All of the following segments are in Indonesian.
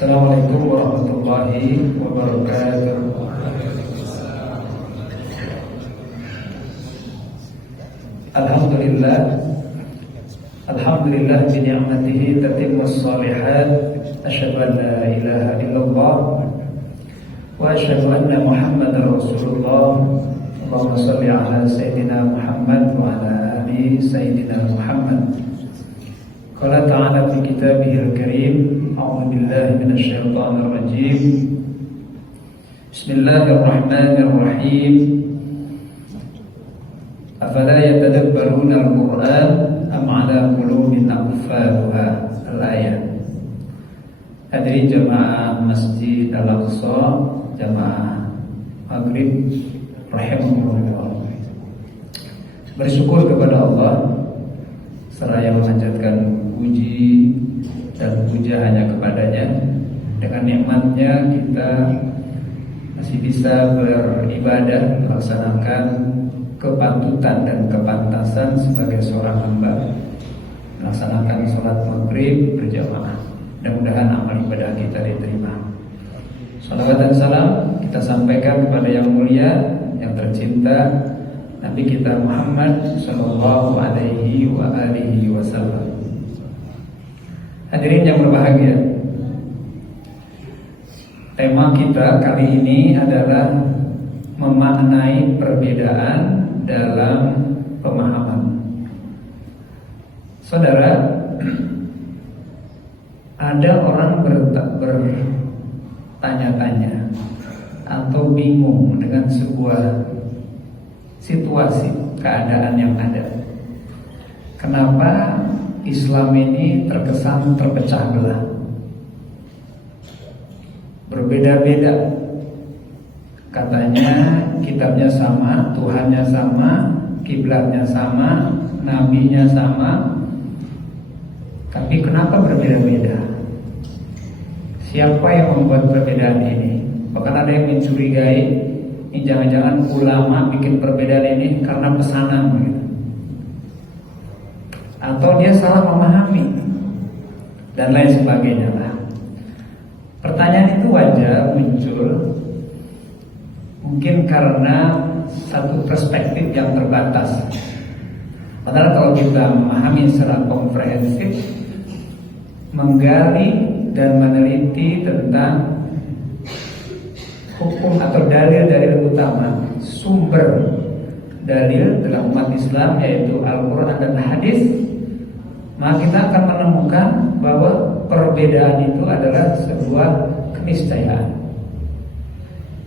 Assalamualaikum warahmatullahi wabarakatuh. Alhamdulillah bi ni'matihi tatimmus shalihat. Asyhadu an la ilaha illallah wa asyhadu anna Muhammadar Rasulullah. Allahumma shalli ala sayyidina Muhammad wa ala ali sayyidina Muhammad. Qala ta'ala fi kitabihil karim, a'udzu billahi minasyaitonir rajim. Bismillahirrahmanirrahim. Afala yatadabbaruna al-Qur'an am 'ala qulubin aqfaluha. Al-ayat. Hadirin jamaah Masjid Al-Aqsa, jamaah Maghrib rahimahumullah. Bersyukur kepada Allah seraya memanjatkan puji dan puja hanya kepadanya. Dengan nikmatnya kita masih bisa beribadah, melaksanakan kepatutan dan kepantasan sebagai seorang hamba, melaksanakan sholat maghrib berjamaah. Mudah-mudahan amal ibadah kita diterima. Salawat dan salam kita sampaikan kepada yang mulia, yang tercinta, Nabi kita Muhammad sallallahu alaihi wa alihi wasallam. Hadirin yang berbahagia, tema kita kali ini adalah memaknai perbedaan dalam pemahaman. Saudara, ada orang bertanya-tanya atau bingung dengan sebuah situasi, keadaan yang ada. Kenapa Islam ini terkesan terpecah belah, berbeda-beda? Katanya kitabnya sama, Tuhannya sama, kiblatnya sama, nabinya sama, tapi kenapa berbeda-beda? Siapa yang membuat perbedaan ini? Bahkan ada yang mencurigai, ini jangan-jangan ulama bikin perbedaan ini karena pesanan gitu. Atau dia salah memahami dan lain sebagainya lah. Pertanyaan itu wajar muncul, mungkin karena satu perspektif yang terbatas. Padahal kalau kita memahami secara komprehensif, menggali dan meneliti tentang hukum atau dalil-dalil utama, sumber dalil dalam umat Islam yaitu Al-Quran dan Hadis, maka kita akan menemukan bahwa perbedaan itu adalah sebuah keniscayaan.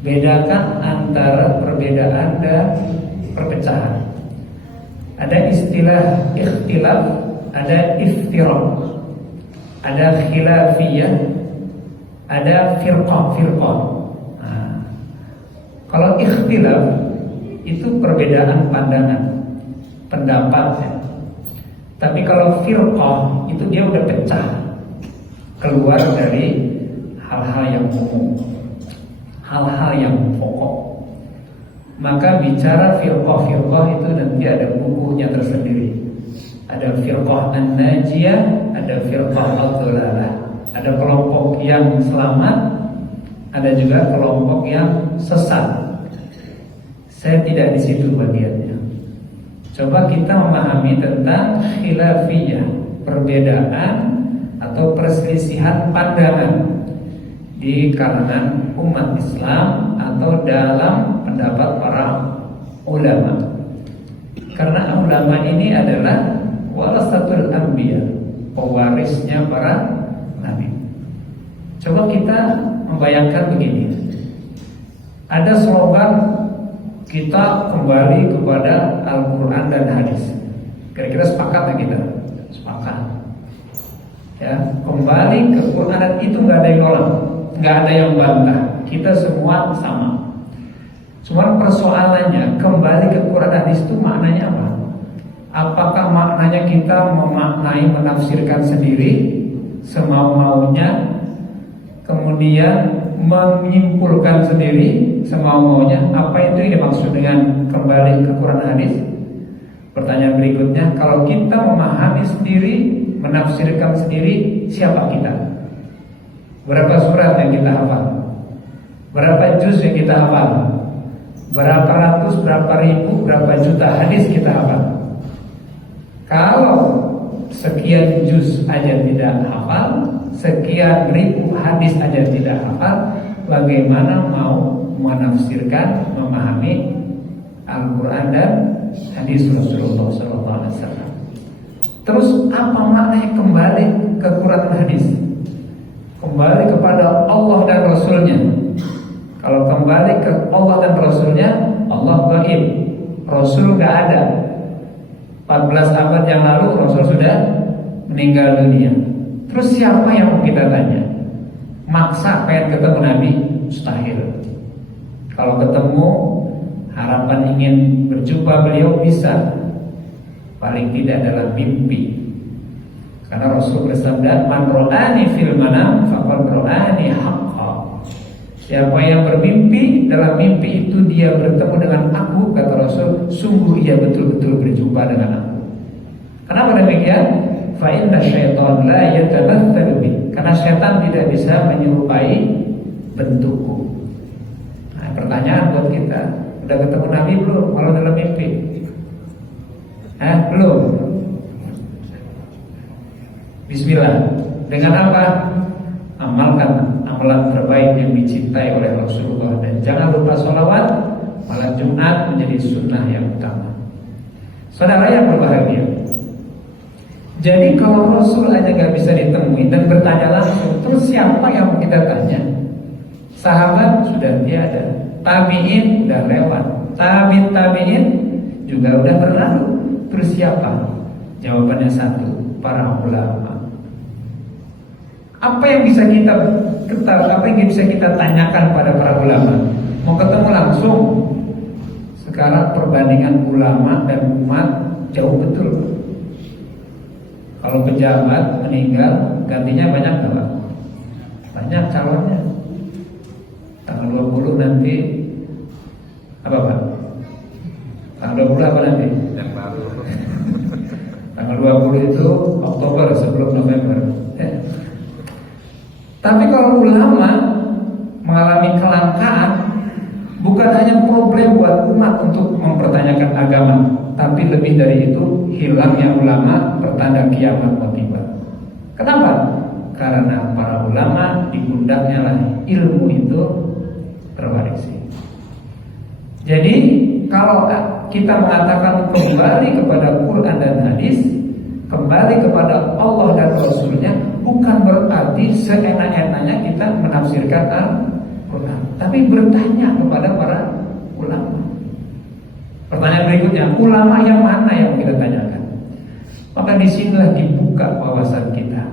Bedakan antara perbedaan dan perpecahan. Ada istilah ikhtilaf, ada iftiraq, ada khilafiyah, ada firqah. Nah, kalau ikhtilaf itu perbedaan pandangan, pendapat. Tapi kalau firqah itu dia udah pecah, keluar dari hal-hal yang umum, hal-hal yang pokok. Maka bicara firqah itu nanti ada bukunya tersendiri. Ada firqah an-najiyah, ada firqah al-dhalalah. Ada kelompok yang selamat, ada juga kelompok yang sesat. Saya tidak di situ bagiannya. Coba kita memahami tentang khilafiyah, perbedaan atau perselisihan pandangan di kalangan umat Islam atau dalam pendapat para ulama. Karena ulama ini adalah warasatul anbiya, pewarisnya para nabi. Coba kita membayangkan begini. Ada slogan, kita kembali kepada Al-Quran dan Hadis. Kira-kira sepakat ya kita? Sepakat. Ya, kembali ke Quran dan itu nggak ada yang nolak, nggak ada yang bantah. Kita semua sama. Cuma persoalannya kembali ke Quran dan Hadis itu maknanya apa? Apakah maknanya kita memaknai, menafsirkan sendiri semau-maunya, kemudian menyimpulkan sendiri semau-maunya? Apa itu yang dimaksud dengan kembali ke Quran dan Hadis? Pertanyaan berikutnya, kalau kita memahami sendiri, menafsirkan sendiri, siapa kita? Berapa surat yang kita hafal? Berapa juz yang kita hafal? Berapa ratus, berapa ribu, berapa juta hadis kita hafal? Kalau sekian juz aja tidak hafal, sekian ribu hadis aja tidak hafal, bagaimana mau menafsirkan, memahami Al-Quran dan hadis Rasulullah SAW? Terus apa maknanya kembali ke Quran dan hadis? Kembali kepada Allah dan Rasulnya. Kalau kembali ke Allah dan Rasulnya, Allah gaib, Rasul gak ada. 14 abad yang lalu Rasul sudah meninggal dunia. Terus siapa yang mau kita tanya? Maksa pengen ketemu Nabi? Mustahil. Kalau ketemu, harapan ingin berjumpa beliau bisa, paling tidak dalam mimpi. Karena Rasul bersabda, "Man ra'ani fil manam faqad ra'ani haqqan." Siapa yang bermimpi, dalam mimpi itu dia bertemu dengan aku, kata Rasul, sungguh ia betul-betul berjumpa dengan aku. Kenapa demikian? Fa inna syaitan la yatamathalu bi. Karena setan tidak bisa menyerupai bentukku. Nah, pertanyaan buat kita, udah ketemu Nabi belum kalau dalam mimpi? Belum. Bismillah. Dengan apa? Amalkan amalan terbaik yang dicintai oleh Rasulullah. Dan jangan lupa sholawat. Malam Jumat menjadi sunnah yang utama. Saudara yang berbahagia, jadi kalau Rasul aja gak bisa ditemui dan bertanya langsung, terus siapa yang kita tanya? Sahabat sudah tiada, tabi'in udah lewat, tabi'in juga udah berlalu. Terus siapa? Jawabannya satu, para ulama. Apa yang bisa kita ketahui, apa yang bisa kita tanyakan pada para ulama? Mau ketemu langsung? Sekarang perbandingan ulama dan umat jauh betul. Kalau pejabat meninggal, gantinya banyak gak Pak? Banyak calonnya. Tanggal 20 nanti apa Pak? Tanggal 20 apa nanti? Yang baru. Tanggal 20 itu Oktober sebelum November. Tapi kalau ulama mengalami kelangkaan, bukan hanya problem buat umat untuk mempertanyakan agama, tapi lebih dari itu, hilangnya ulama pertanda kiamat mau tiba. Kenapa? Karena para ulama di pundaknya lah ilmu itu terwarisi. Jadi kalau kita mengatakan kembali kepada Quran dan hadis, kembali kepada Allah dan Rasulnya, bukan berarti seenak-enaknya kita menafsirkan Al-Quran, tapi bertanya kepada para ulama. Pertanyaan berikutnya, ulama yang mana yang kita tanyakan? Maka disinilah dibuka wawasan kita.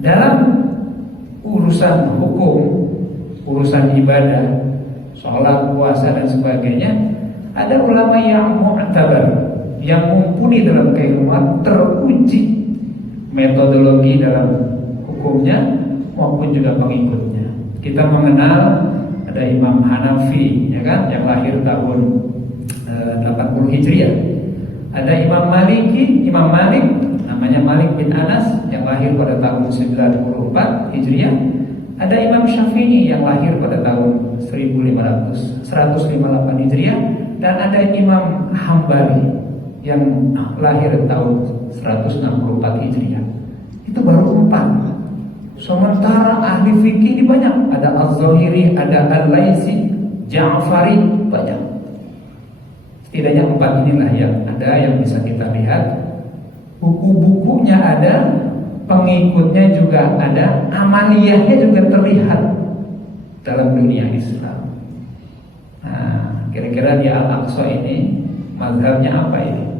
Dalam urusan hukum, urusan ibadah, sholat, puasa dan sebagainya, ada ulama yang mu'tabar, yang mumpuni dalam keilmuan, teruji metodologi dalam hukumnya maupun juga pengikutnya. Kita mengenal ada Imam Hanafi, ya kan, yang lahir tahun 80 Hijriah. Ada Imam Malik namanya Malik bin Anas yang lahir pada tahun 94 Hijriah. Ada Imam Syafi'i yang lahir pada tahun 158 Hijriah, dan ada Imam Hambali yang lahir tahun 164 Hijriah. Itu baru 4. Sementara ahli fikih ini banyak. Ada Az-Zahiri, ada Al-Laisi, Ja'fari, banyak. Setidaknya 4 inilah yang ada, yang bisa kita lihat. Buku-bukunya ada, pengikutnya juga ada, amaliyahnya juga terlihat dalam dunia Islam. Nah, kira-kira di Al-Aqsa ini mazhabnya apa ini?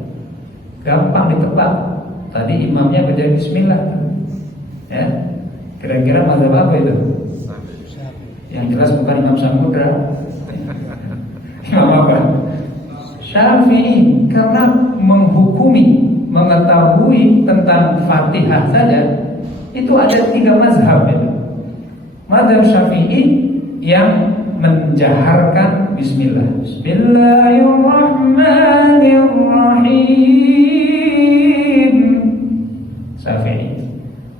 Gampang ditebak. Tadi imamnya baca bismillah. Ya. Kira-kira mazhab apa itu? Yang jelas bukan Imam Samudra. Imam apa? Syafi'i. Karena menghukumi, mengetahui tentang Fatihah saja, itu ada 3 mazhab itu. Mazhab Syafi'i yang menjaharkan bismillah. Bismillahirrahmanirrahim. Syafi'i.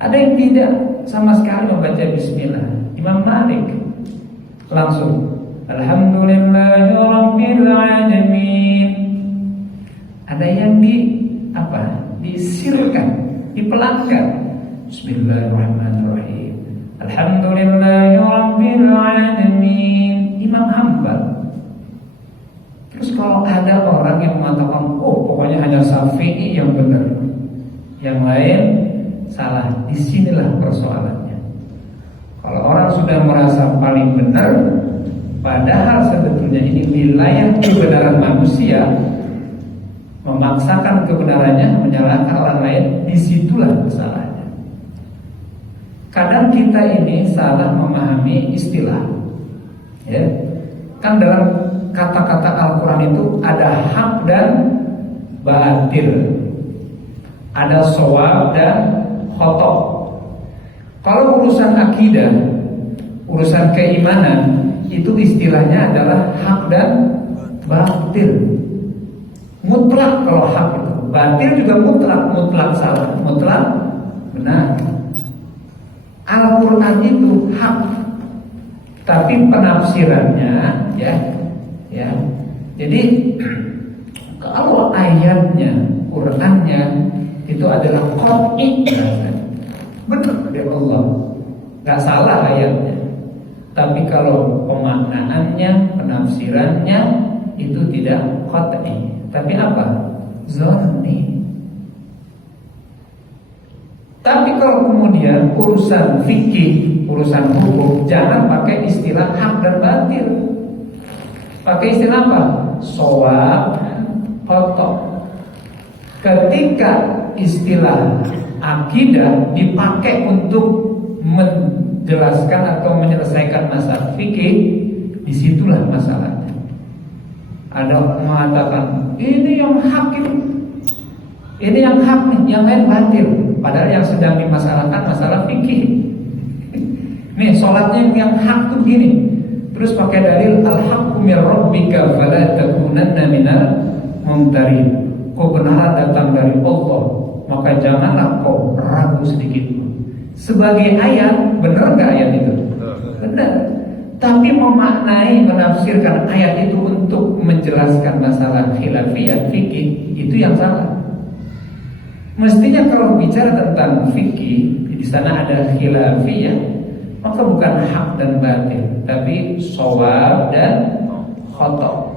Ada yang tidak, sama sekali membaca bismillah. Imam Malik langsung Alhamdulillahirabbil alamin. Ada yang disirkan, dipelankan. Bismillahirrahmanirrahim. Alhamdulillahirabbil alamin. Imam Hambal. Terus kalau ada orang yang mengatakan, oh pokoknya hanya Syafi'i yang benar, yang lain salah, disinilah persoalannya. Kalau orang sudah merasa paling benar, padahal sebetulnya ini wilayah kebenaran manusia, memaksakan kebenarannya, menyalahkan orang lain, disitulah kesalahannya. Kadang kita ini salah memahami istilah, ya. Kan dalam kata-kata Al-Quran itu ada hak dan batil, ada shawab dan khoto. Kalau urusan akidah, urusan keimanan, itu istilahnya adalah hak dan batil. Mutlak kalau hak itu, batil juga mutlak, mutlak salah, mutlak benar. Al-Quran itu hak, tapi penafsirannya ya. Jadi kalau ayatnya, Qurannya itu adalah qat'i, benar dari Allah, nggak salah ayatnya. Tapi kalau pemaknaannya, penafsirannya itu tidak qat'i, tapi apa? Zanni. Tapi kalau kemudian urusan fikih, urusan hukum, jangan pakai istilah hak dan batil. Pakai istilah apa? Shawab, khoto. Ketika istilah akidah dipakai untuk menjelaskan atau menyelesaikan masalah fikih, disitulah masalahnya. Ada mengatakan ini yang hak ini yang hak nih, yang lain batil. Padahal yang sedang dimasalahkan masalah fikih. Nih sholatnya yang hak tuh gini. Terus pakai dalil al-haqqu mir rabbika fala takunanna minal mumtarin. Kebenaran datang dari Allah, maka janganlah kau ragu sedikit pun. Sebagai ayat, benar nggak ayat itu? Benar. Tapi memaknai, menafsirkan ayat itu untuk menjelaskan masalah khilafiyah fikih, itu yang salah. Mestinya kalau bicara tentang fikih, di sana ada khilafiyah, maka bukan hak dan batil, tapi shawab dan khoto.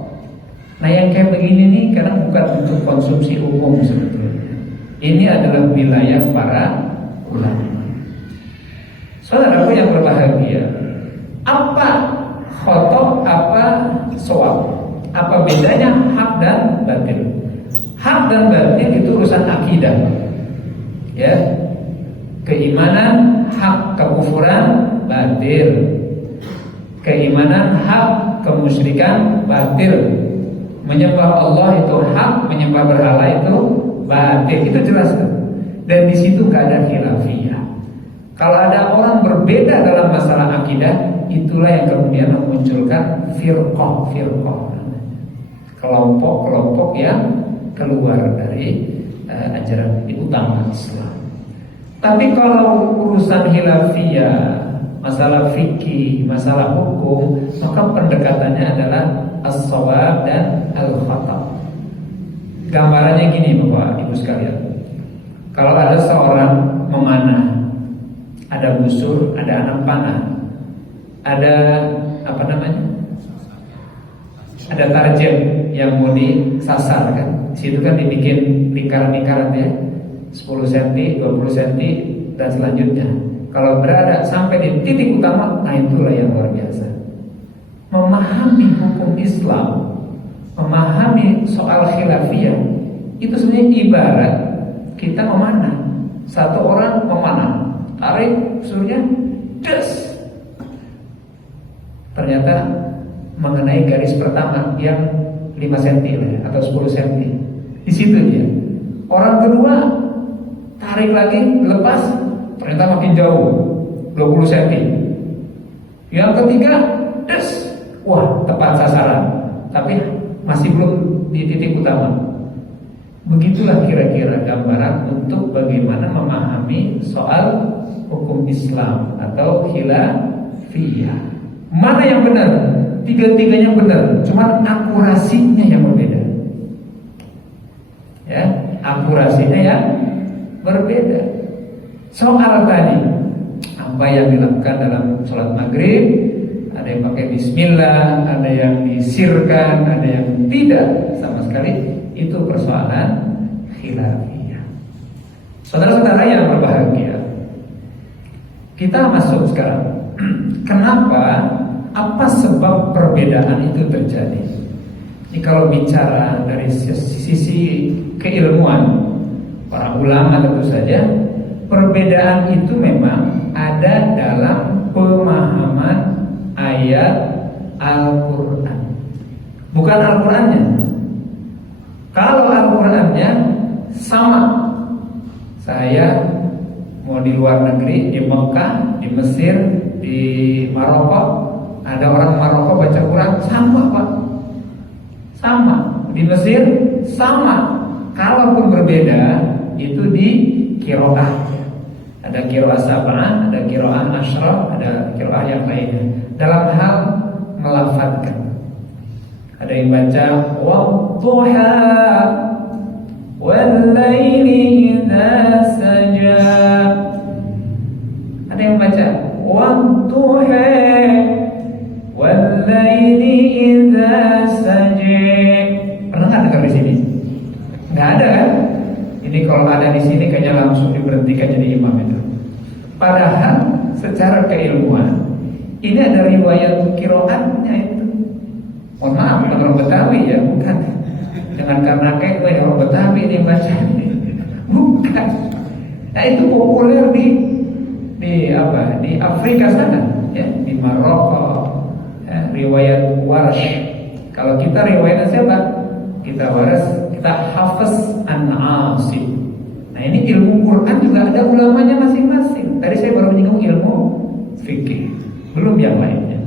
Nah yang kayak begini nih kadang bukan untuk konsumsi umum sebetulnya. Ini adalah wilayah para ulama. Saudaraku yang berbahagia, apa khoto, apa shawab? Apa bedanya hak dan batil? Hak dan batil itu urusan akidah, ya. Keimanan hak, kekufuran batil. Keimanan hak, kemusyrikan batil. Menyembah Allah itu hak, menyembah berhala itu batil. Itu jelas kan? Dan di situ gak ada khilafiyah. Kalau ada orang berbeda dalam masalah akidah, itulah yang kemudian memunculkan firqah, kelompok-kelompok yang keluar dari ajaran utama Islam. Tapi kalau urusan khilafiyah, masalah fikih, masalah hukum, maka pendekatannya adalah as-shawab dan al-khata. Gambarannya gini Bapak Ibu sekalian. Kalau ada seorang memanah, ada busur, ada anak panah, ada apa namanya? Ada target yang mau disasar kan. Di situ kan dibikin lingkaran-lingkaran ya. 10 cm, 20 cm dan selanjutnya. Kalau berada sampai di titik utama, nah itulah yang luar biasa. Memahami hukum Islam, memahami soal khilafiyah, itu sebenarnya ibarat kita memanah. Satu orang memanah, tarik busurnya, des. Ternyata mengenai garis pertama yang 5 cm atau 10 cm. Di situ dia. Orang kedua tarik lagi, lepas, ternyata makin jauh, 20 cm. Yang ketiga, des, wah tepat sasaran, tapi masih belum di titik utama. Begitulah kira-kira gambaran untuk bagaimana memahami soal hukum hukum Islam atau khilafiyah. Mana yang benar? Tiga-tiganya benar, cuma akurasinya yang berbeda. Ya, akurasinya yang berbeda. Soal tadi, apa yang dilakukan dalam sholat maghrib, ada yang pakai bismillah, ada yang disirkan, ada yang tidak sama sekali. Itu persoalan khilafiyah. Saudara-saudara yang berbahagia, kita masuk sekarang. Kenapa? Apa sebab perbedaan itu terjadi? Ini kalau bicara dari sisi keilmuan, para ulama tentu saja, perbedaan itu memang ada dalam pemahaman ayat Al-Quran, bukan Al-Qurannya. Kalau Al-Qurannya sama, saya mau di luar negeri, di Mekah, di Mesir, di Maroko, ada orang Maroko baca Quran sama Pak, sama. Di Mesir sama. Kalaupun berbeda, itu di qiraah. Ada qiraah sab'ah, ada qiraah asyrah, ada qiraah yang lainnya. Dalam hal melafadzkan, ada yang baca wadduha wal-laili idza saja. Ada yang baca wadduha wal-laili idza saja. Pernah nggak dengar di sini? Nggak ada kan? Ini kalau ada di sini kayaknya langsung diberhentikan jadi imam itu. Padahal secara keilmuan ini ada riwayat qiraatnya itu. Mohon maaf, bukan orang Betawi ya, bukan. Jangan karena kayak orang Betawi ini baca ini. Bukan. Nah itu populer di Afrika sana, ya, di Maroko. Ya, riwayat Warsh. Kalau kita riwayatnya siapa? Kita Hafiz an-Asim. Nah ini ilmu Quran juga ada ulamanya masing-masing. Tadi saya baru menyinggung ilmu fikih, belum yang lainnya.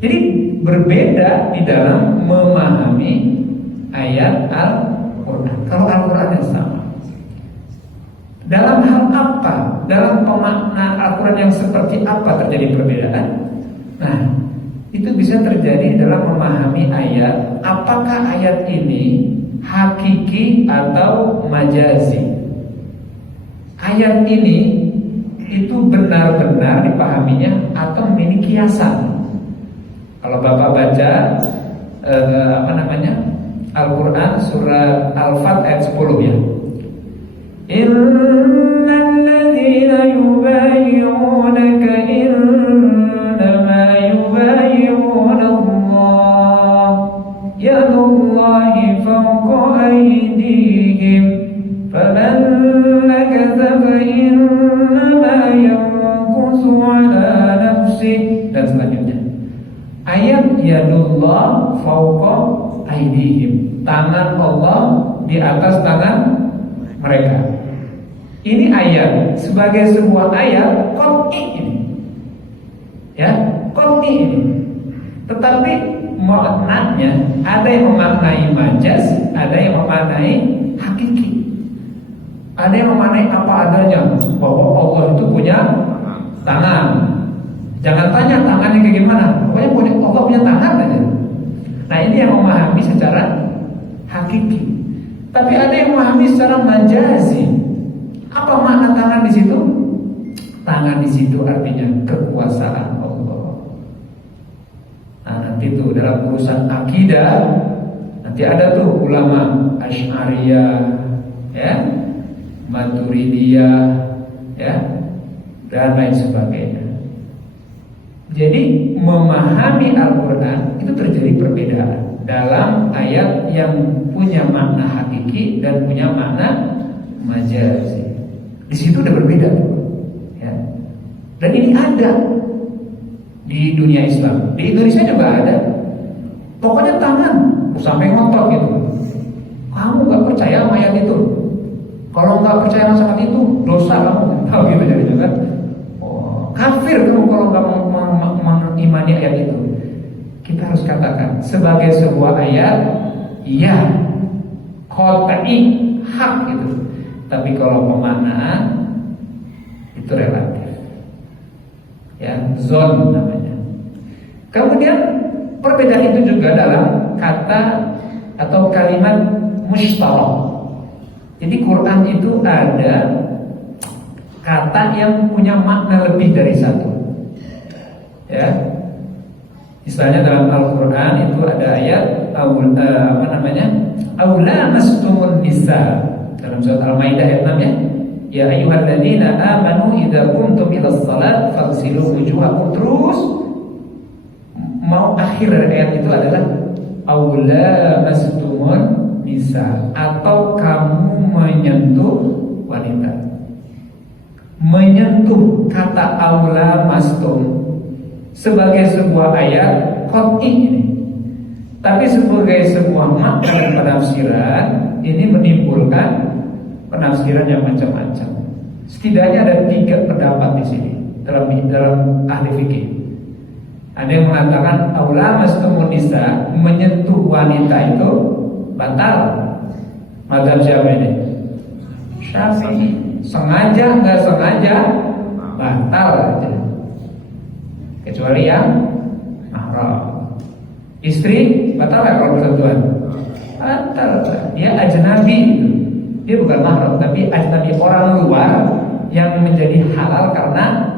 Jadi berbeda di dalam memahami ayat Al-Quran. Kalau Al-Quran yang sama, dalam hal apa? Dalam pemaknaan Al-Quran yang seperti apa terjadi perbedaan? Nah, itu bisa terjadi dalam memahami ayat. Apakah ayat ini hakiki atau majazi? Ayat ini itu benar-benar dipahaminya atau memiliki kiasan? Kalau Bapak baca Al-Quran surat Al-Fat ayat 10 ya. Innal ladzina yubayyi'unaka innama yubayyi'una Allah yadullahi fawqa aydihim faman nakatha fa innama yanqusu ala nafsihi, dan selanjutnya. Ayat yadullah fawqa aydihim, tangan Allah di atas tangan mereka. Ini ayat sebagai sebuah ayat qat'i ini. Ya, qat'i ini. Tetapi maknanya ada yang memaknai majaz, ada yang memaknai hakiki. Ada yang memaknai apa adanya, bahwa Allah itu punya tangan. Jangan tanya tangannya kayak gimana, pokoknya Allah punya tangan aja. Nah ini yang memahami secara hakiki. Tapi ada yang memahami secara majazi. Apa makna tangan di situ? Tangan di situ artinya kekuasaan Allah. Nah nanti tuh dalam urusan akidah, nanti ada tuh ulama Asy'ariyah, ya, Maturidiyah, ya, dan lain sebagainya. Jadi memahami Al-Quran itu terjadi perbedaan dalam ayat yang punya makna hakiki dan punya makna majazi. Di situ udah berbeda, ya. Dan ini ada di dunia Islam, di Indonesia juga ada. Pokoknya tangan sampai ngotot gitu. Kamu nggak percaya sama ayat itu? Kalau nggak percaya sama itu dosa kamu, tahu gitu jadi kan? Oh, kafir kamu kalau nggak mengimani ayat itu. Kita harus katakan sebagai sebuah ayat, iya, qat'i, hak itu. Tapi kalau pemaknaan itu relatif. ya, zon namanya. Kemudian perbedaan itu juga dalam kata atau kalimat mushtarak. Jadi Quran itu ada kata yang punya makna lebih dari satu. Ya. Misalnya dalam Al-Qur'an itu ada ayat aula mastumun nisa dalam surat Al-Maidah ayat 6 ya. Ya ayyuhalladzina amanu idza qumtum ilas salat faghsilu wujuhakum, terus mau akhir dari ayat itu adalah aula mastumun nisa, atau kamu menyentuh wanita. Menyentuh kata aula mastum sebagai sebuah ayat qat'i ini, tapi sebagai sebuah makna dan penafsiran ini menimbulkan penafsiran yang macam-macam. Setidaknya ada 3 pendapat di sini dalam ahli fikih. Ada yang mengatakan aula mastumun nisa, menyentuh wanita itu batal. Mazhab siapa ini? Syafi'i. Sengaja nggak sengaja batal aja, kecuali yang mahram. Istri batal ya kalau bersentuhan? Batal. Dia ajnabi, dia bukan mahram tapi ajnabi, orang luar yang menjadi halal karena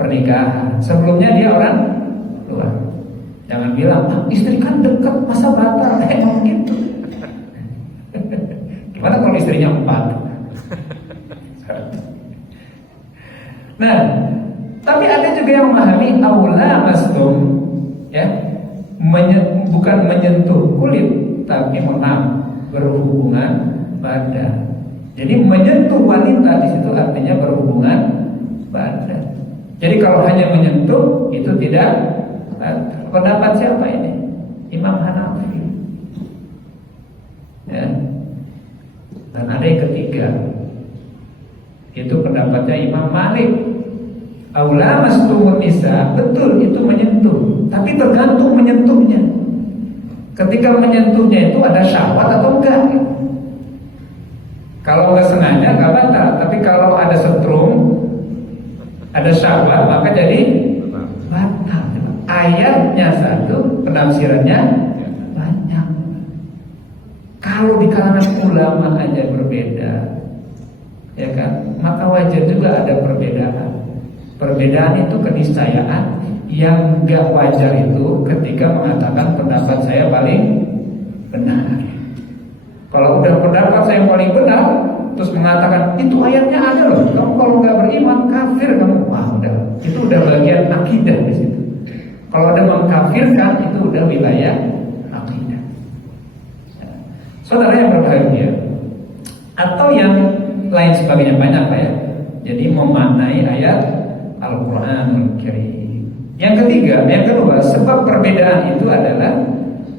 pernikahan. Sebelumnya dia orang luar. Jangan bilang istri kan dekat masa batal. Emang gitu. Gimana kalau istrinya 4? Nah, tapi ada juga yang memahami aula mastum, ya, bukan menyentuh kulit, tapi berhubungan badan. Jadi menyentuh wanita di situ artinya berhubungan badan. Jadi kalau hanya menyentuh itu tidak. Pendapat siapa ini? Imam Hanafi. Ya. Dan ada yang ketiga, itu pendapatnya Imam Malik. Aula mastumun nisa, betul itu menyentuh, tapi tergantung menyentuhnya. Ketika menyentuhnya itu ada syahwat atau enggak. Kalau enggak sengaja enggak batal, tapi kalau ada setrum, ada syahwat, maka jadi batal. Ayatnya satu, penafsirannya banyak. Kalau di kalangan ulama aja berbeda, ya kan, maka wajar juga ada perbedaan. Perbedaan itu keniscayaan. Yang gak wajar itu ketika mengatakan pendapat saya paling benar. Kalau udah pendapat saya paling benar, terus mengatakan itu ayatnya ada loh, kamu kalau gak beriman kafir kamu, wah udah, itu udah bagian akidah di situ. Kalau ada mengkafirkan itu udah wilayah akidah. Saudara yang berbahagia, atau yang lain sebagainya banyak Pak ya. Jadi memaknai ayat Al-Qur'anul Karim. Yang kedua, sebab perbedaan itu adalah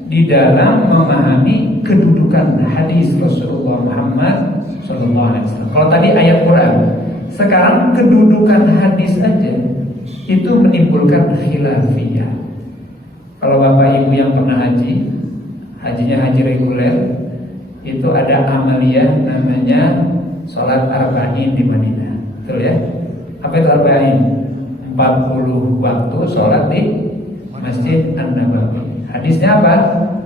di dalam memahami kedudukan hadis Rasulullah Muhammad SAW. Kalau tadi ayat Quran, sekarang kedudukan hadis aja itu menimbulkan khilafiyah. Kalau Bapak Ibu yang pernah hajinya haji reguler, itu ada amaliyah namanya sholat arba'in di Madinah, betul ya? Apa itu arba'in? 40 waktu sholat di Masjid An-Nabawi. Hadisnya apa?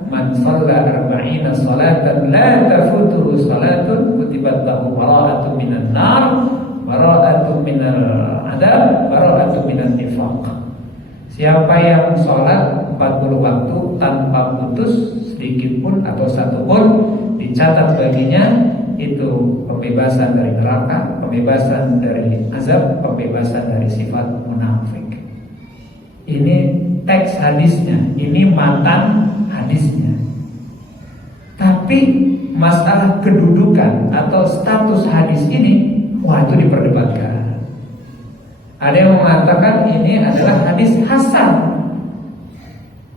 Man shalla arba'ina sholatan la tafutuhu sholatun kutibat lahu bara'atun minan nar, bara'atun minal adab, bara'atun minan nifaq. Siapa yang sholat 40 waktu tanpa putus sedikit pun atau satu pun, dicatat baginya itu pembebasan dari neraka, pembebasan dari azab, pembebasan dari sifat munafik. Ini teks hadisnya, ini matan hadisnya. Tapi masalah kedudukan atau status hadis ini, wah itu diperdebatkan. Ada yang mengatakan ini adalah hadis hasan.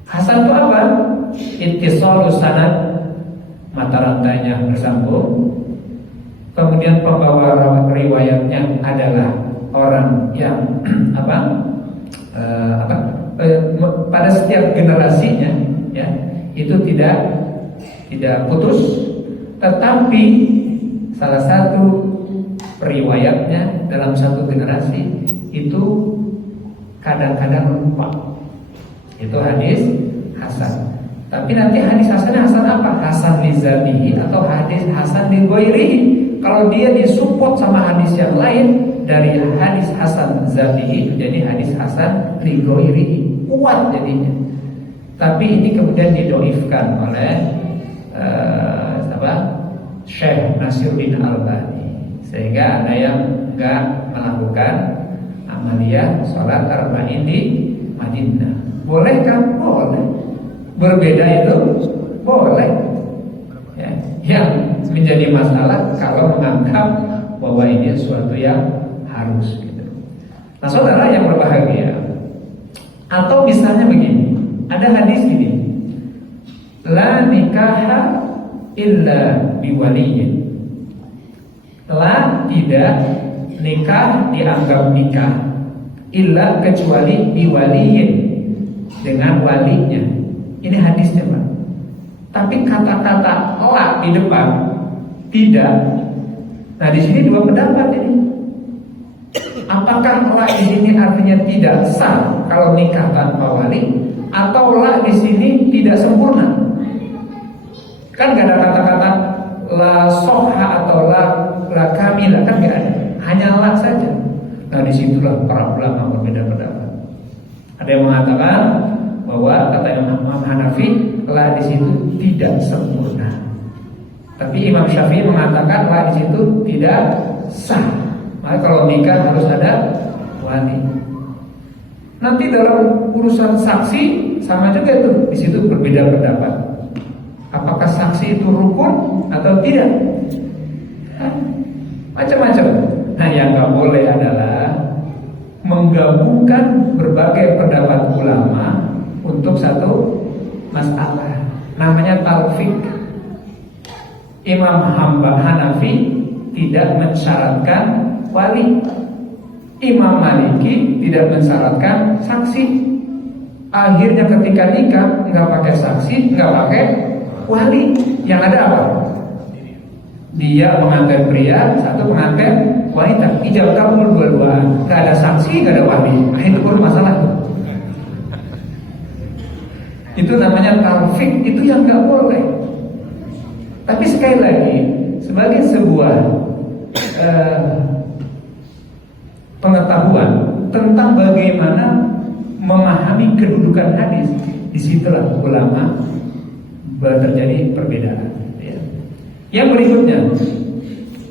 Hasan itu apa? Ittisalus sanad, mata rantainya bersambung. Kemudian pembawa riwayatnya adalah orang yang pada setiap generasinya ya itu tidak putus, tetapi salah satu periwayatnya dalam satu generasi itu kadang-kadang lupa. Itu hadis hasan. Tapi nanti hadis hasannya hasan apa? Hasan li dzatihi atau hadis hasan li ghairihi. Kalau dia disupport sama hadis yang lain, dari hadis hasan dzatihi jadi hadis hasan li ghairihi, kuat jadinya. Tapi ini kemudian didoifkan oleh Syekh Nasiruddin Albani, sehingga ada yang enggak melakukan amaliyah sholat arba'in di Madinah. Boleh kan? Boleh. Berbeda itu boleh. Ya. Yang menjadi masalah kalau menganggap bahwa ini sesuatu yang harus gitu. Nah, saudara yang berbahagia, atau misalnya begini, ada hadis ini, la nikaha illa biwaliyin. La, tidak, nikah dianggap nikah illa kecuali biwaliyin, dengan walinya. Ini hadisnya, Pak. Tapi kata-kata la di depan tidak. Nah, di sini dua pendapat ini. Apakah la di sini artinya tidak sah kalau nikah tanpa wali, atau la di sini tidak sempurna? Kan gak ada kata-kata la soha atau la kamila, kan gak ada. Hanya la saja. Nah, disitulah para ulama berbeda pendapat. Ada yang mengatakan bahwa kata Imam Hanafi, la di situ tidak sempurna. Tapi Imam Syafi'i mengatakan la di situ tidak sah. Maka kalau nikah harus ada wali. Nanti dalam urusan saksi sama juga tuh, di situ berbeda pendapat. Apakah saksi itu rukun atau tidak? Macam-macam. Nah, yang nggak boleh adalah menggabungkan berbagai pendapat ulama untuk satu masalah. Namanya talfik. Imam Hanafi tidak mensyaratkan wali. Imam Maliki tidak mensyaratkan saksi. Akhirnya ketika nikah nggak pakai saksi, nggak pakai wali. Yang ada apa? Dia pengantin pria, satu pengantin wanita. Ijab kabul dua-duaan. Gak ada saksi, gak ada wali. Nah, itu pun masalah. Itu namanya talfik. Itu yang gak boleh. Tapi sekali lagi, sebagai sebuah pengetahuan tentang bagaimana memahami kedudukan hadis, disitulah ulama terjadi perbedaan. Yang berikutnya,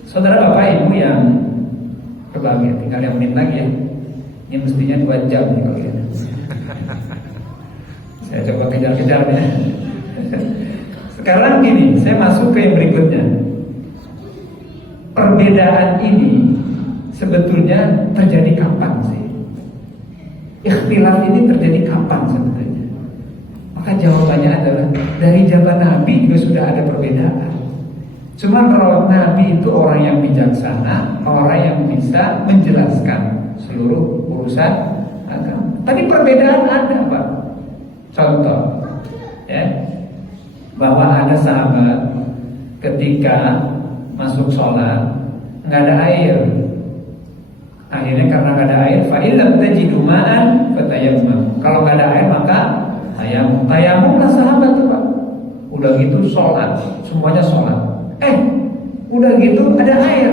saudara bapak ibu yang berbahagia, tinggal yang menit lagi ya. Ini mestinya 2 jam nih kalau ya. Saya coba kejar-kejarnya. Sekarang gini, saya masuk ke yang berikutnya. Perbedaan ini sebetulnya terjadi kapan sih? Ikhtilaf ini terjadi kapan sebetulnya? Maka jawabannya adalah dari zaman Nabi juga sudah ada perbedaan. Cuma kalau Nabi itu orang yang bijaksana, orang yang bisa menjelaskan seluruh urusan agama. Tapi perbedaan ada, Pak. Contoh, ya, bahwa ada sahabat ketika masuk sholat nggak ada air. Akhirnya karena nggak ada air, fa'illam tajidu ma'an fatayammam. Kalau nggak ada air maka tayamumlah sahabat tuh, Pak. Udah gitu sholat, semuanya sholat. Udah gitu ada air.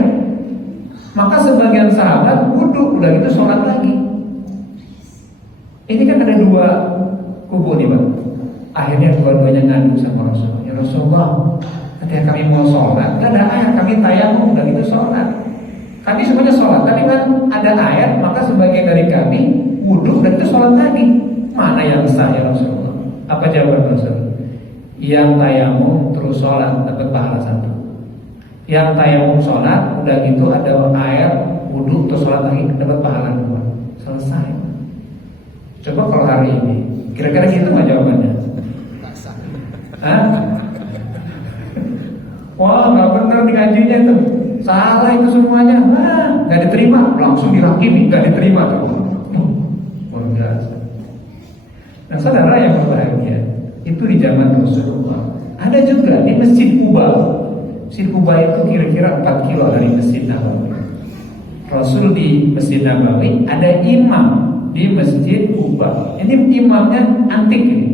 Maka sebagian sahabat wudhu, udah gitu sholat lagi. Ini kan ada 2 kubu nih, Pak. Akhirnya dua-duanya ngadu sama Rasulullah. Ya Rasulullah, ketika kami mau sholat, gak ada air, kami tayamum, udah gitu sholat. Kami semuanya sholat, tapi kan ada air, maka sebagian dari kami wudhu, udah gitu sholat lagi. Mana yang sah ya Rasulullah? Apa jawaban Rasul? Yang tayamum terus sholat dapat pahala 1. Yang tayamum sholat, udah gitu ada air, wudhu, terus sholat lagi dapat pahala 2. Selesai. Coba kalau hari ini, kira-kira gitu nggak jawabannya? Hah? Wah, nggak benar di ngajinya itu, salah itu semuanya. Nggak diterima, langsung dihakimi, nggak diterima tuh. Luar biasa. Nah, saudara yang berbahagia, itu di zaman Rasulullah. Ada juga di Masjid Quba. Masjid Quba itu kira-kira 4 kilo dari Masjid Nabawi. Rasul di Masjid Nabawi ada imam di Masjid Kuba. Ini imamnya antik ini.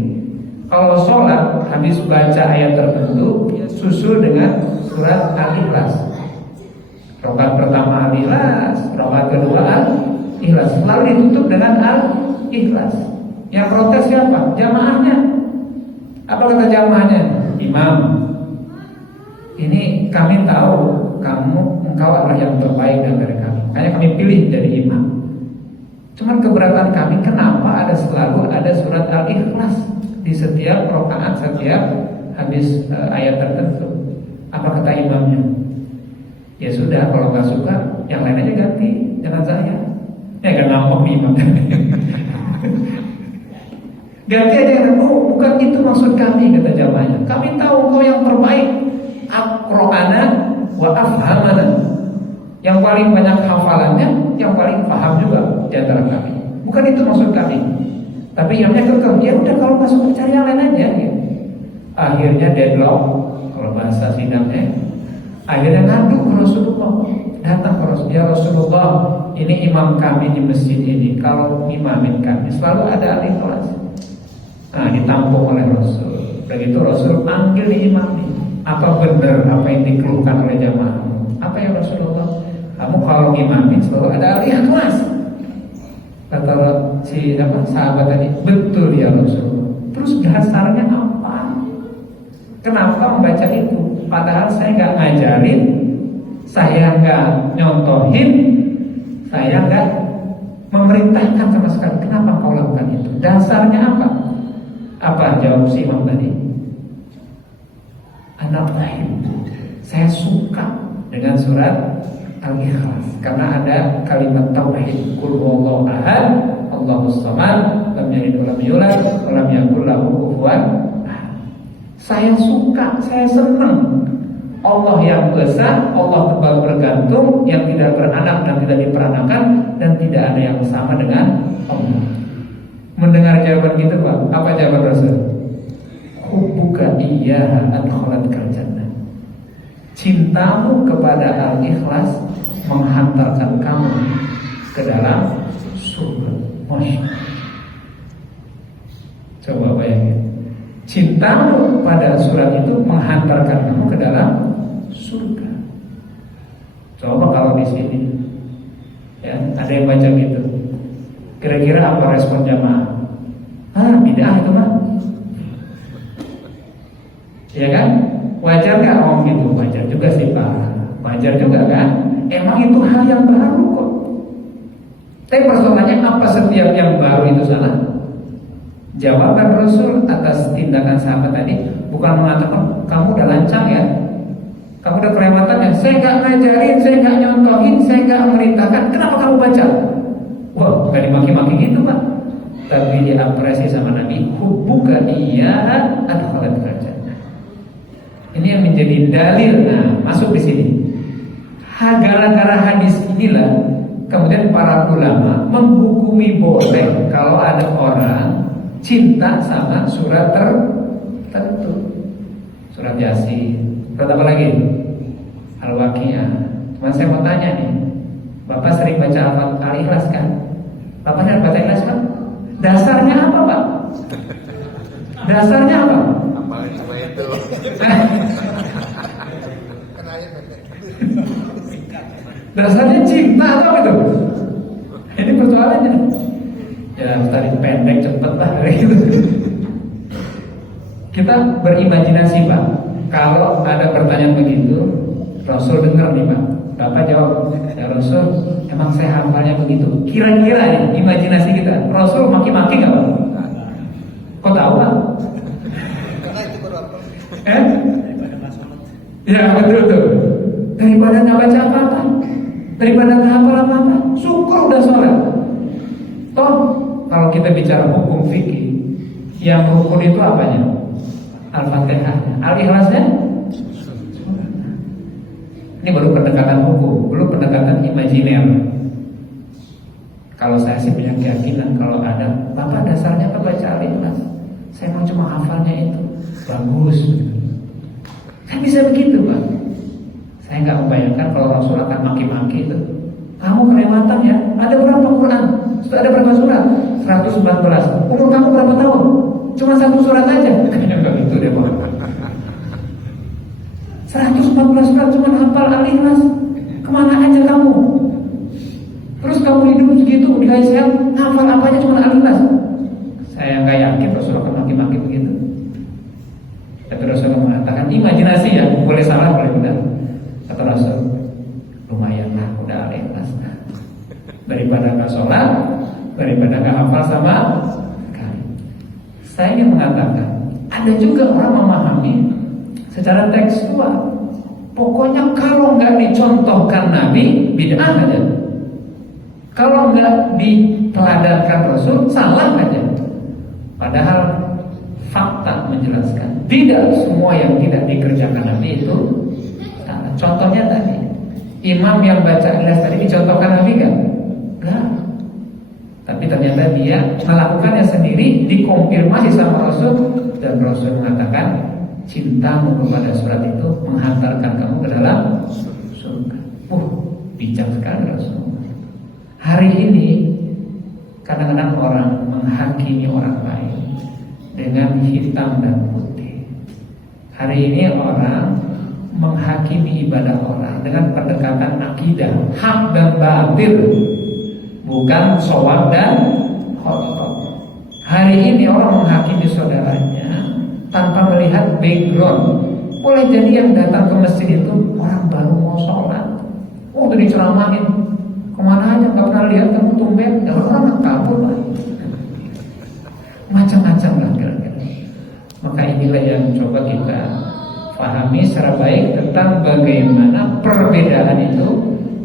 Kalau sholat habis baca ayat tertentu, susul dengan surat Al-Ikhlas. Rakaat pertama Al-Ikhlas, rakaat kedua Al-Ikhlas. Lalu ditutup dengan Al-Ikhlas. Yang protes siapa? Jamaahnya. Apa kata jamaahnya? Imam, ini kami tahu engkau adalah yang terbaik dari kami. Makanya kami pilih jadi imam. Cuman keberatan kami, kenapa selalu ada surat Al-Ikhlas di setiap rakaat, setiap habis ayat tertentu? Apa kata imamnya? Ya sudah, kalau nggak suka, yang lain aja ganti, jangan saya. Ya kan ngambek nih imam. Ganti aja yang bukan itu maksud kami, kata jamaahnya. Kami tahu kau yang terbaik, aqra'ana wa afhamana. Yang paling banyak hafalannya, yang paling paham juga di antara kami. Bukan itu maksud kami. Tapi imamnya kekeh, ya udah kalau nggak suka cari yang lain aja. Ya. Akhirnya deadlock, kalau bahasa sidangnya. Akhirnya ngadu ke Rasulullah. Datang ke Rasulullah, ya Rasulullah, ini imam kami di masjid ini. Kalau imamin kami selalu ada Al-Ikhlas. Nah, ditampung oleh Rasul. Begitu Rasul panggil nih imam nih. Apa benar apa yang dikeluhkan oleh jamaah? Apa ya Rasulullah? Kamu kalau imamin selalu ada Al-Ikhlas. Kata sahabat tadi, betul ya Rasulullah. Terus dasarnya apa? Kenapa membaca itu? Padahal saya nggak ngajarin, saya nggak nyontohin, saya nggak memerintahkan sama sekali. Kenapa kau lakukan itu? Dasarnya apa? Apa jawab si imam tadi? Anak lahir, saya suka dengan surat Al-Ikhlas karena ada kalimat tauhid, qul huwallahu ahad, Allahus samad, lam yalid wa lam yulad wa lam yakul lahu kufuwan ahad. Saya suka, saya senang. Allah yang esa, Allah tebal bergantung, yang tidak beranak dan tidak diperanakan, dan tidak ada yang sama dengan Allah. Mendengar jawaban gitu Pak, apa jawaban Rasul? Hubbuka iyyaha adkhalakal jannah. Cintamu kepada Al-Ikhlas menghantarkan kamu ke dalam surga. Masya Allah. Coba bayangin, cintamu pada surat itu menghantarkan kamu ke dalam surga. Coba kalau di sini, ya ada yang baca gitu, kira-kira apa respon jamaah? Bid'ah itu mah, ya kan? Wajar nggak ngomong gitu? Wajar juga sih Pak, wajar juga kan? Emang itu hal yang baru kok. Tapi persoalannya apa setiap yang baru itu salah? Jawaban Rasul atas tindakan sahabat tadi bukan mengatakan kamu udah lancang ya, kamu udah kelewatan ya, saya nggak ngajarin, saya nggak nyontohin, saya nggak memerintahkan, kenapa kamu baca? Wah, nggak dimaki-maki gitu Pak. Tapi diapresiasi sama Nabi, hubbuka iyyaha adkhalakal jannah. Ini yang menjadi dalil. Nah, masuk di sini. Gara-gara hadis inilah kemudian para ulama menghukumi boleh kalau ada orang cinta sama surat tertentu. Surat Yasin. Surat apa lagi? Al-Waqiah. Cuma saya mau tanya nih, Bapak sering baca Al-Ikhlas kan? Bapak sering baca Ikhlas kan? Dasarnya apa Pak? Dasarnya apa? Apalagi sama itu. Dasarnya cinta atau itu? Ini persoalannya. Ya tadi pendek cepet lah gitu. Kita berimajinasi Pak. Kalau ada pertanyaan begitu, Rasul dengar nih Pak. Bapak jawab, ya Rasul, emang saya hafalnya begitu. Kira-kira nih, imajinasi kita, Rasul maki-maki nggak Pak? Kok tahu Pak? Karena itu baru apa? Ya betul. Daripada nggak baca apa-apa, daripada nggak hafal apa-apa, syukur udah sholat. Toh kalau kita bicara hukum fikih, yang rukun itu apanya? Al-Fatihah, Al-Ikhlasnya. Ini baru pendekatan hukum, belum pendekatan imajiner. Kalau saya sih punya keyakinan kalau ada, Bapak dasarnya apa baca Al-Ikhlas? Saya mau cuma hafalnya itu, bagus. Kan bisa begitu Pak. Saya nggak membayangkan kalau Rasul akan maki-maki itu. Kamu kelewatan ya, ada berapa Quran? Sudah ada berapa surat? 114. Umur kamu berapa tahun? Cuma 1 surat aja. Kayaknya enggak gitu deh, Bang. 114 surat cuma hafal Al-Ikhlas. Kemana aja kamu? Terus kamu hidup segitu di ICL, hafal apa aja cuma Al-Ikhlas. Saya nggak yakin Rasulullah akan maki-maki begitu. Tapi Rasulullah mengatakan, imajinasi ya, boleh salah boleh benar. Kata Rasul, lumayan lah udah Al-Ikhlas. Daripada nggak sholat, daripada nggak hafal sama sekali. Saya ingin mengatakan, ada juga orang memahami secara tekstual. Pokoknya kalau nggak dicontohkan Nabi, bid'ah aja. Kalau nggak diteladankan Rasul, salah aja. Padahal fakta menjelaskan tidak semua yang tidak dikerjakan Nabi itu salah. Contohnya tadi, imam yang baca Ikhlas tadi dicontohkan Nabi nggak? Nggak. Tapi ternyata dia melakukannya sendiri, dikonfirmasi sama Rasul, dan Rasul mengatakan, cintamu kepada surat itu menghantarkan kamu ke dalam surga. Bijak sekali Rasul. Hari ini kadang-kadang orang menghakimi orang lain dengan hitam dan putih. Hari ini orang menghakimi ibadah orang dengan pendekatan akidah, hak dan batil, bukan shawab dan khotob. Hari ini orang menghakimi saudaranya tanpa melihat background. Boleh jadi yang datang ke masjid itu orang baru mau sholat, udah diceramahin, kemana aja nggak pernah lihat kamu tumben, orang kabur lah. Macam-macam lah kira-kira. Maka inilah yang coba kita pahami secara baik tentang bagaimana perbedaan itu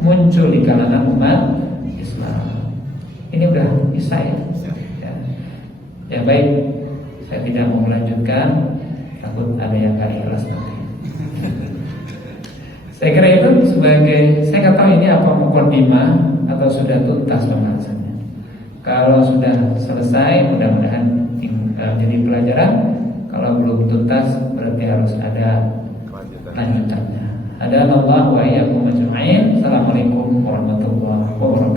muncul di kalangan umat Islam. Ini udah bisa ya. Ya baik, saya tidak mau melanjutkan, takut ada yang gak ikhlas nanti. Saya kira itu sebagai, saya nggak tahu ini apa mukadimah atau sudah tuntas pembahasannya. Kalau sudah selesai, mudah-mudahan jadi pelajaran. Kalau belum tuntas, berarti harus ada lanjutannya. Ada Allah wa iyyakum ajma'in. Assalamualaikum warahmatullahi wabarakatuh.